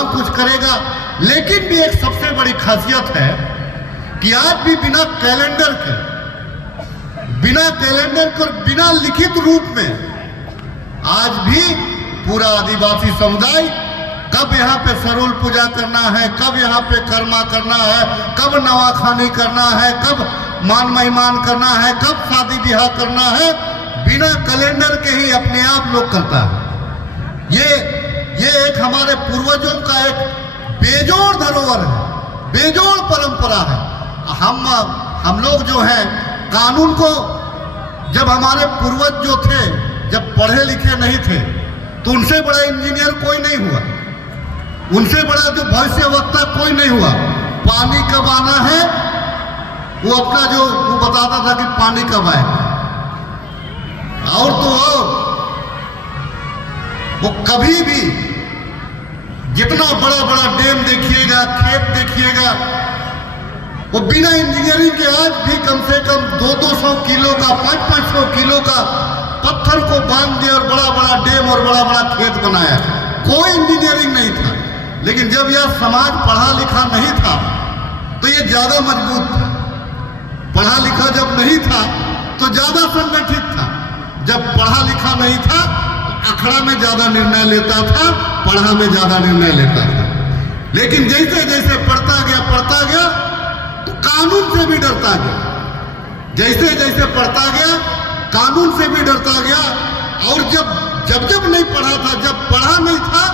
Programme कुछ करेगा। लेकिन भी एक सबसे बड़ी खासियत है कि आज भी बिना कैलेंडर के और बिना लिखित रूप में आज भी पूरा आदिवासी समुदाय कब यहाँ पे सरूल पूजा करना है, कब यहाँ पे कर्मा करना है, कब नवाखानी करना है, कब मान महिमान करना है, कब शादी ब्याह करना है, बिना कैलेंडर के ही अपने आप लोग करता है। ये एक हमारे पूर्वजों का एक बेजोड़ धरोहर है, बेजोड़ परंपरा है। हम लोग जो है कानून को, जब हमारे पूर्वज जो थे जब पढ़े लिखे नहीं थे तो उनसे बड़ा इंजीनियर कोई नहीं हुआ, उनसे बड़ा जो भविष्यवक्ता कोई नहीं हुआ। पानी कब आना है वो अपना जो वो बताता था कि पानी कब आएगा, और तो वो कभी भी जितना बड़ा बड़ा डैम देखिएगा, खेत देखिएगा, वो बिना इंजीनियरिंग के आज भी कम से कम 200 किलो का 500 किलो का पत्थर को बांध दिया और बड़ा बड़ा डैम और बड़ा बड़ा खेत बनाया। कोई इंजीनियरिंग नहीं था। लेकिन जब यह समाज पढ़ा लिखा नहीं था तो ये ज्यादा मजबूत था। पढ़ा लिखा जब नहीं था तो ज्यादा संगठित था। जब पढ़ा लिखा नहीं था तो अखड़ा में ज्यादा निर्णय लेता था, पढ़ा में ज्यादा निर्णय लेता था। लेकिन जैसे जैसे पढ़ता गया तो कानून से भी डरता गया। जैसे जैसे पढ़ता गया कानून से भी डरता गया। और जब नहीं पढ़ा था, जब पढ़ा नहीं था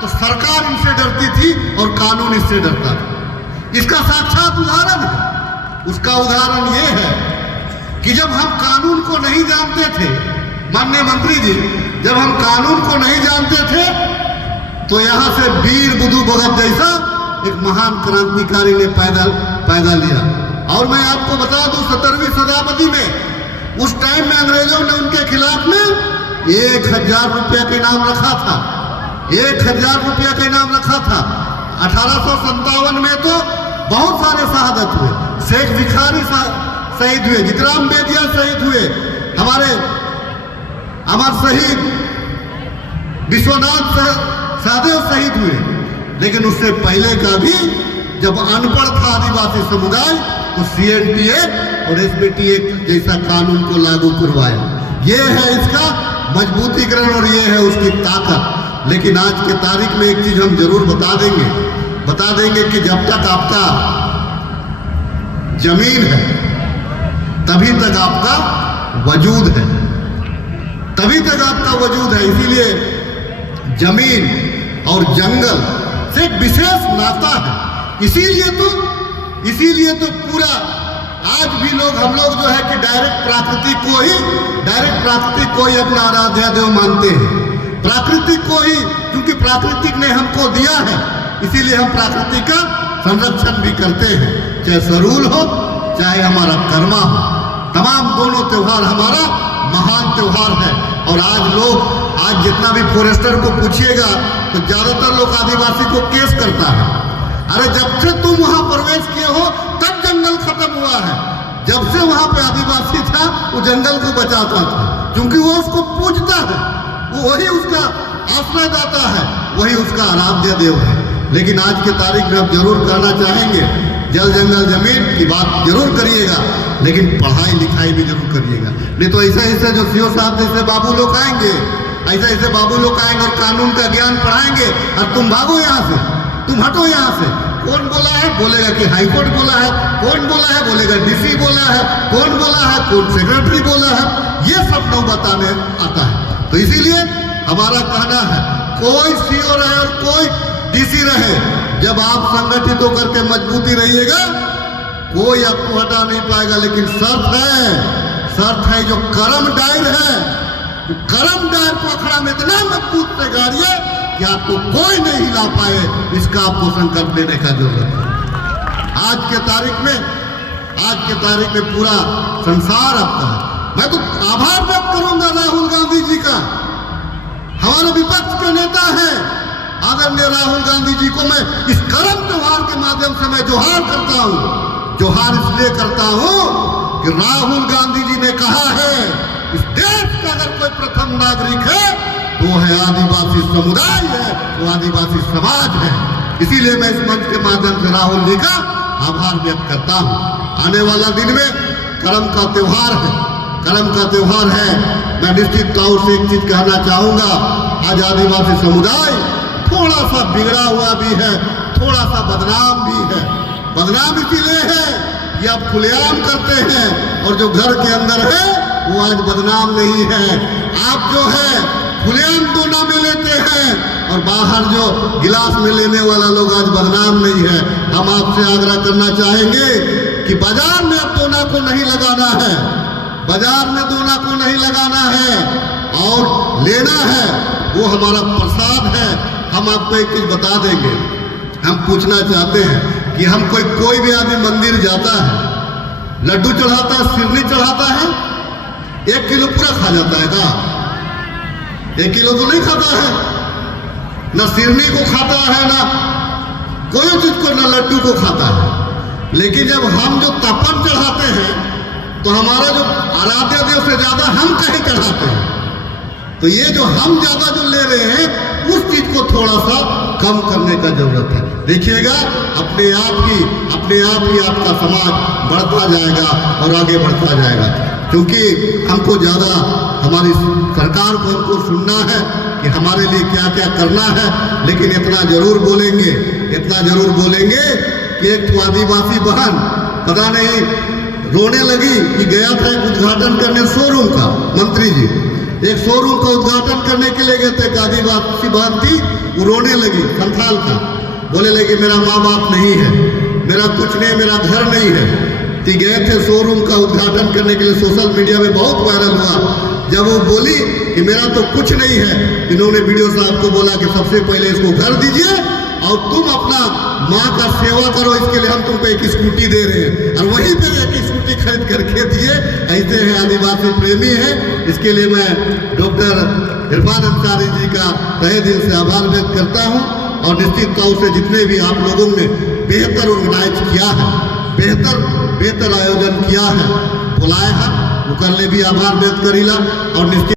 तो सरकार इनसे डरती थी और कानून इससे डरता था। इसका साक्षात उदाहरण है। उसका उदाहरण ये है कि जब हम कानून को नहीं जानते थे, माननीय मंत्री जी, जब हम कानून को नहीं जानते थे तो यहाँ से वीर बुधु भगत जैसा एक महान क्रांतिकारी ने पैदा लिया। और मैं आपको बता दूं 17वीं शताब्दी में उस टाइम में अंग्रेजों ने उनके खिलाफ में 1000 रुपया का इनाम रखा था। 1000 रुपया का इनाम रखा था। 1857 में तो बहुत सारे शहादत हुए। शेख भिखारी शहीद हुए, जितराम बेदिया शहीद हुए, हमारे अमर शहीद विश्वनाथ सहदेव शहीद हुए। लेकिन उससे पहले का भी जब अनपढ़ था आदिवासी समुदाय तो CNT एक्ट और SBT एक्ट जैसा कानून को लागू करवाया। ये है इसका मजबूतीकरण और ये है उसकी ताकत। लेकिन आज के तारीख में एक चीज हम जरूर बता देंगे कि जब तक आपका जमीन है तभी तक आपका वजूद है, तभी तक आपका वजूद है। इसीलिए जमीन और जंगल से एक विशेष नाता है। इसीलिए तो पूरा आज भी हम लोग जो है कि डायरेक्ट प्राकृतिक को ही अपना आराध्य देव मानते हैं। प्राकृतिक को ही, क्योंकि प्राकृतिक ने हमको दिया है, इसीलिए हम प्राकृतिक का संरक्षण भी करते हैं। चाहे सरूल हो चाहे हमारा कर्मा हो, तमाम दोनों त्योहार हमारा महान त्योहार है। और आज जितना भी फॉरेस्टर को पूछिएगा तो ज्यादातर लोग आदिवासी को केस करता है। अरे जब से तुम वहां प्रवेश किए हो तब जंगल खत्म हुआ है। जब से वहां पे आदिवासी था वो जंगल को बचाता था, क्योंकि वो उसको पूजता है, वो वही उसका आश्रयदाता है, वही उसका आराध्य देव है। लेकिन आज के तारीख में आप जरूर कहना चाहेंगे जल जंगल जमीन की बात जरूर करिएगा, लेकिन पढ़ाई लिखाई भी जरूर करिएगा। नहीं तो ऐसे जो CO साहब जैसे बाबू लोग आएंगे, ऐसे बाबू लोग आएंगे और कानून का ज्ञान पढ़ाएंगे और तुम भागो यहाँ से, तुम हटो यहाँ से। कौन बोला है? बोलेगा कि हाईकोर्ट बोला है। कौन बोला है? बोलेगा DC बोला है। कौन बोला है? कौन सेक्रेटरी बोला है। ये सब लोग बताने आता है। तो इसीलिए हमारा कहना है कोई CO रहे और कोई DC रहे, जब आप संगठित होकर के मजबूती रहिएगा कोई आपको हटा नहीं पाएगा। लेकिन शर्त है जो कर्म डायर है, कर्म डायर को अखड़ा में इतना मजबूत से गाड़िए कि आपको कोई नहीं हिला पाए। इसका आपको संकल्प लेने का जरूरत है। आज के तारीख में पूरा संसार आपका है। मैं तो आभार व्यक्त करूंगा राहुल गांधी जी का, हमारे विपक्ष के नेता हैं आदरणीय राहुल गांधी जी को मैं इस कर्म त्योहार के माध्यम से मैं जोहार करता हूं। जोहार इसलिए करता हूं कि राहुल गांधी जी ने कहा है इस देश का अगर कोई प्रथम नागरिक है तो है आदिवासी समुदाय है, वो आदिवासी समाज है। इसीलिए मैं इस मंच के माध्यम से राहुल जी का आभार व्यक्त करता हूँ। आने वाला दिन में करम का त्योहार है, करम का त्योहार है। मैं निश्चित तौर से एक चीज कहना चाहूँगा, आज आदिवासी समुदाय थोड़ा सा बिगड़ा हुआ भी है, थोड़ा सा बदनाम भी है। बदनाम इसीलिए है कि आप खुलेआम करते हैं और जो घर के अंदर है वो आज बदनाम नहीं है। आप जो है खुलेआम दोना में लेते हैं और बाहर जो गिलास में लेने वाला लोग आज बदनाम नहीं है। हम आपसे आग्रह करना चाहेंगे कि बाजार में अब दोना को नहीं लगाना है, बाजार में दोना को नहीं लगाना है और लेना है वो हमारा प्रसाद है। हम आपको एक चीज बता देंगे, हम पूछना चाहते हैं कि हम कोई भी आदमी मंदिर जाता है, लड्डू चढ़ाता है, सिरनी चढ़ाता है, 1 किलो पूरा खा जाता है का? 1 किलो तो नहीं खाता है, ना सिरनी को खाता है, ना कोई चीज को, ना लड्डू को खाता है। लेकिन जब हम जो तपन चढ़ाते हैं तो हमारा जो आराध्य देव से ज्यादा हम कहीं चढ़ाते हैं। तो ये जो हम ज्यादा जो ले रहे हैं उस चीज को थोड़ा सा कम करने का जरूरत है। देखिएगा अपने आप ही आपका समाज बढ़ता जाएगा और आगे बढ़ता जाएगा। क्योंकि हमको ज़्यादा हमारी सरकार को हमको सुनना है कि हमारे लिए क्या क्या करना है। लेकिन इतना जरूर बोलेंगे कि एक तो आदिवासी बहन पता नहीं रोने लगी कि गया था एक उद्घाटन करने शोरूम का, मंत्री जी एक शोरूम का उद्घाटन करने के लिए गए थे। एक आदिवासी बहन थी, वो रोने लगी, संथाल का, बोले लगी मेरा माँ बाप नहीं है, मेरा कुछ नहीं, मेरा घर नहीं है। तो गए थे शोरूम का उद्घाटन करने के लिए, सोशल मीडिया में बहुत वायरल हुआ। जब वो बोली कि मेरा तो कुछ नहीं है, इन्होंने वीडियो साहब को बोला कि सबसे पहले इसको घर दीजिए और तुम अपना माँ का सेवा करो, इसके लिए हम तुमको एक स्कूटी दे रहे हैं। और वहीं पे एक स्कूटी खरीद करके दिए। ऐसे हैं आदिवासी प्रेमी हैं। इसके लिए मैं डॉक्टर इरफान अंसारी जी का तहे दिल से आभार व्यक्त करता हूँ। और निश्चित तौर से जितने भी आप लोगों ने बेहतर ऑर्गेनाइज किया है, बेहतर आयोजन किया है, बुलाए हैं, वो करने भी आभार व्यक्त करीला। और निश्चित